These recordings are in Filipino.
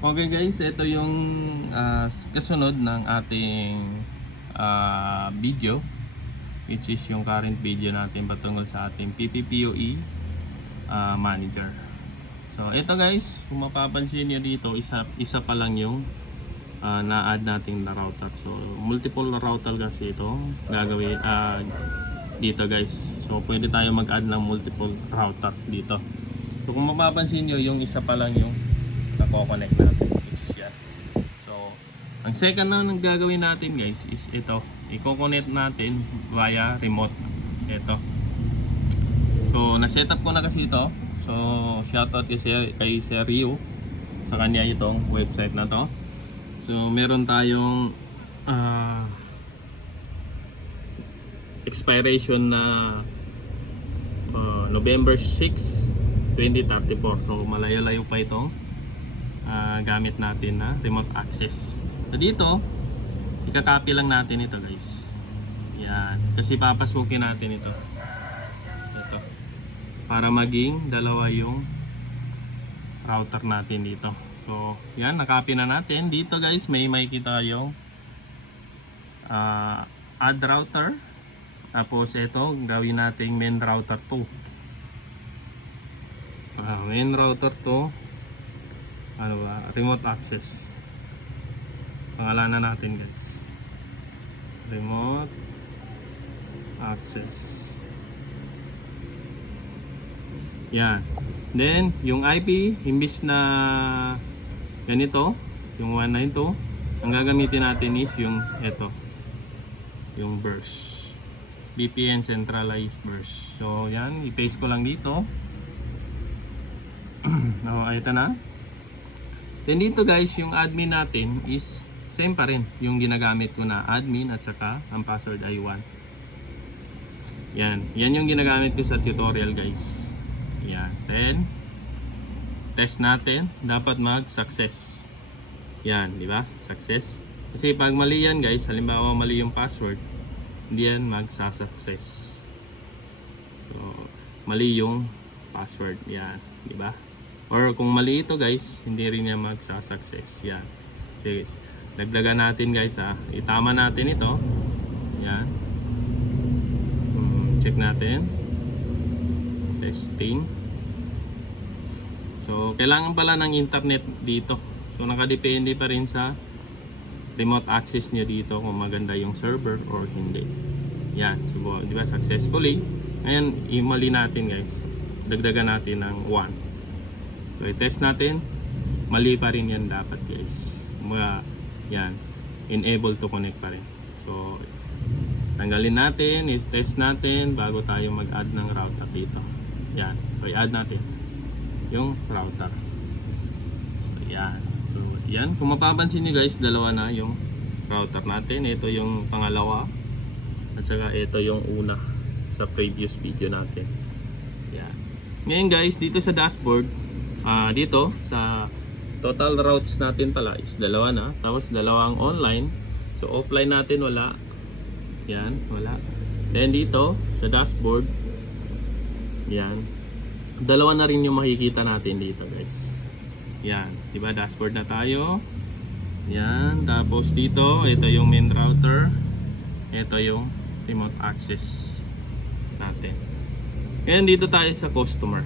Okay guys, ito yung kasunod ng ating video, which is yung current video natin patungkol sa ating PPPoE manager. So ito guys, kung mapapansin nyo dito, isa pa lang yung na-add natin na router. So multiple router kasi ito gagawin dito guys. So pwede tayo mag-add ng multiple router dito. So kung mapapansin nyo, yung isa pa lang yung nako-connect natin, which is yan. So ang second na gagawin natin guys is ito, i-connect natin via remote. Ito, so na-set up ko na kasi ito. So shoutout kay Sir Rio, sa kanya itong website na to. So meron tayong expiration na November 6, 2034. So malayo-layo pa itong gamit natin na remote access. So dito, ikakopy lang natin ito guys. Yan, kasi papasukin natin ito para maging dalawa yung router natin dito. So yan, nakopy na natin. Dito guys, may makikita yung add router. Tapos ito, gawin nating main router 2. Main router 2, ano ba? Remote access. Pangalanan natin guys, remote access. Yan. Then yung IP, imbis na ganito, yung 192, ang gagamitin natin is yung ito, yung burst, VPN centralized burst. So yan, i-paste ko lang dito. Ito na. Then dito guys, yung admin natin is same pa rin, yung ginagamit ko na admin at saka ang password ay 1. Yan yung ginagamit ko sa tutorial guys. Yan, then test natin, dapat mag-success. Yan, di ba? Success. Kasi pag mali yan guys, halimbawa mali yung password, hindi yan magsa-success. So, mali yung password, yan, di ba? Or kung mali ito guys, hindi rin yan magsa-success. Yan. Sige, dagdagan natin guys itama natin ito. Yan. Check natin. Testing. So kailangan pala ng internet dito. So nakadepende pa rin sa remote access nyo dito kung maganda yung server or hindi. Yan. So di ba, successfully. Ngayon i-mali natin guys. Dagdagan natin ng 1. So i-test natin. Mali pa rin yan dapat guys. Yan, enable to connect pa rin. So tanggalin natin, is-test natin bago tayo mag-add ng router dito. Yan, so i-add natin yung router. So yan, so yan, kung mapapansin nyo guys, dalawa na yung router natin. Ito yung pangalawa at saka ito yung una sa previous video natin. Yan. Ngayon guys, dito sa dashboard, dito sa total routes natin pala is dalawa na, tapos dalawang online. So offline natin wala. Yan, wala. Then dito sa dashboard, yan, dalawa na rin yung makikita natin dito guys. Yan, diba, dashboard na tayo. Yan, tapos dito, ito yung main router, ito yung remote access natin. Ngayon dito tayo sa customer.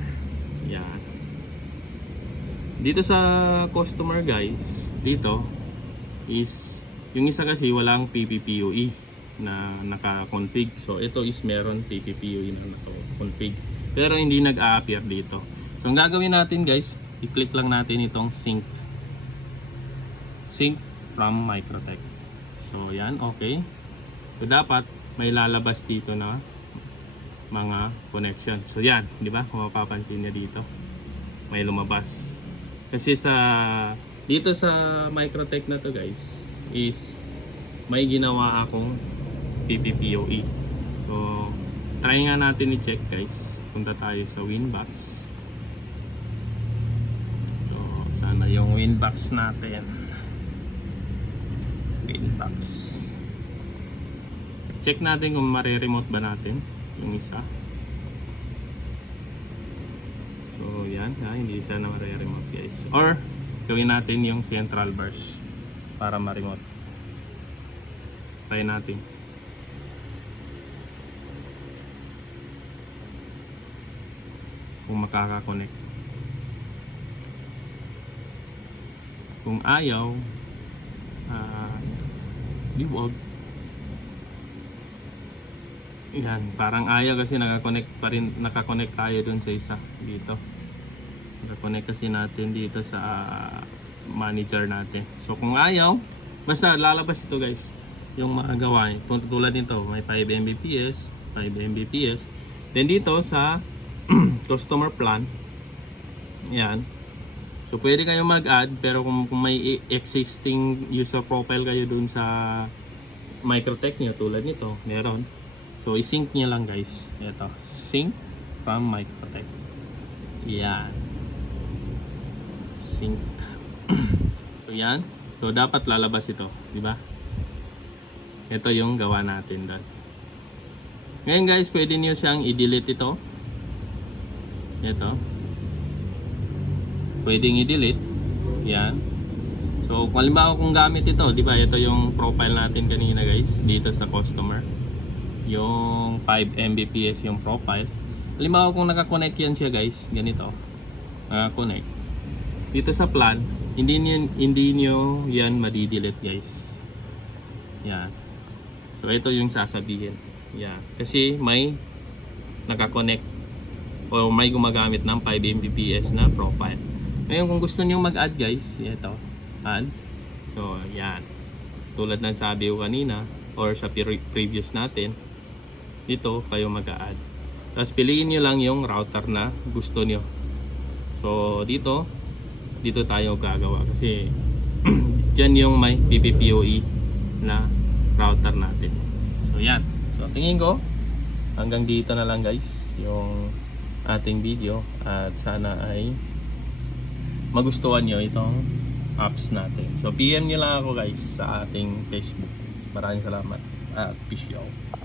Yan, dito sa customer guys, dito is yung isa kasi walang PPPoE na naka-config. So ito is meron PPPoE na naka-config, pero hindi nag-a-appear dito. So ang gagawin natin guys, i-click lang natin itong sync from Microtech. So yan, okay. So dapat may lalabas dito na mga connection. So yan, di ba? Kung mapapansin niya dito, may lumabas. Kasi dito sa Microtech na to guys, is may ginawa akong PPPoE. So try nga natin i-check guys. Punta tayo sa Winbox. So sana yung Winbox natin. Winbox. Check natin kung mare-remote ba natin yung isa. So yan, hindi siya na mare-remote guys. Or gawin natin yung central bars para ma-remote. Try natin. Kung makaka-connect. Kung ayaw, di wag. Yan, parang ayaw kasi nakakonect pa rin, nakakonect tayo dun sa isa dito. Nakakonect kasi natin dito sa manager natin. So kung ayaw, basta lalabas ito guys, yung mga gawain. Tulad nito, may 5 Mbps, 5 Mbps. Then dito sa customer plan, yan. So pwede kayo mag-add, pero kung may existing user profile kayo dun sa Microtech nyo, tulad nito, meron. So i-sync nyo lang guys. Ito, sync from Microtech. Yan. Sync. So yan. So dapat lalabas ito, di ba? Ito yung gawa natin doon. Ngayon guys, pwede niyo siyang i-delete ito. Ito. Pwedeng i-delete. Yan. So kung halimbawa kung gamit ito, di ba? Ito yung profile natin kanina guys, dito sa customer. Yung 5 Mbps yung profile. Halimbawa kung naka-connect yan siya guys, ganito. Naka-connect. Dito sa plan, hindi niyo yan madi-delete guys. Yan. So ito yung sasabihin. Yan. Kasi may naka-connect o may gumagamit ng 5 Mbps na profile. Ngayon kung gusto niyo mag-add guys, ito. Add. So yan. Tulad ng sabi ko kanina or sa previous natin, dito kayo mag-add. Tapos piliin niyo lang yung router na gusto niyo. So dito tayo gagawa kasi dyan yung may PPPoE na router natin. So yan. So tingin ko hanggang dito na lang guys yung ating video, at sana ay magustuhan nyo itong apps natin. So PM nyo lang ako guys sa ating Facebook. Maraming salamat at peace out.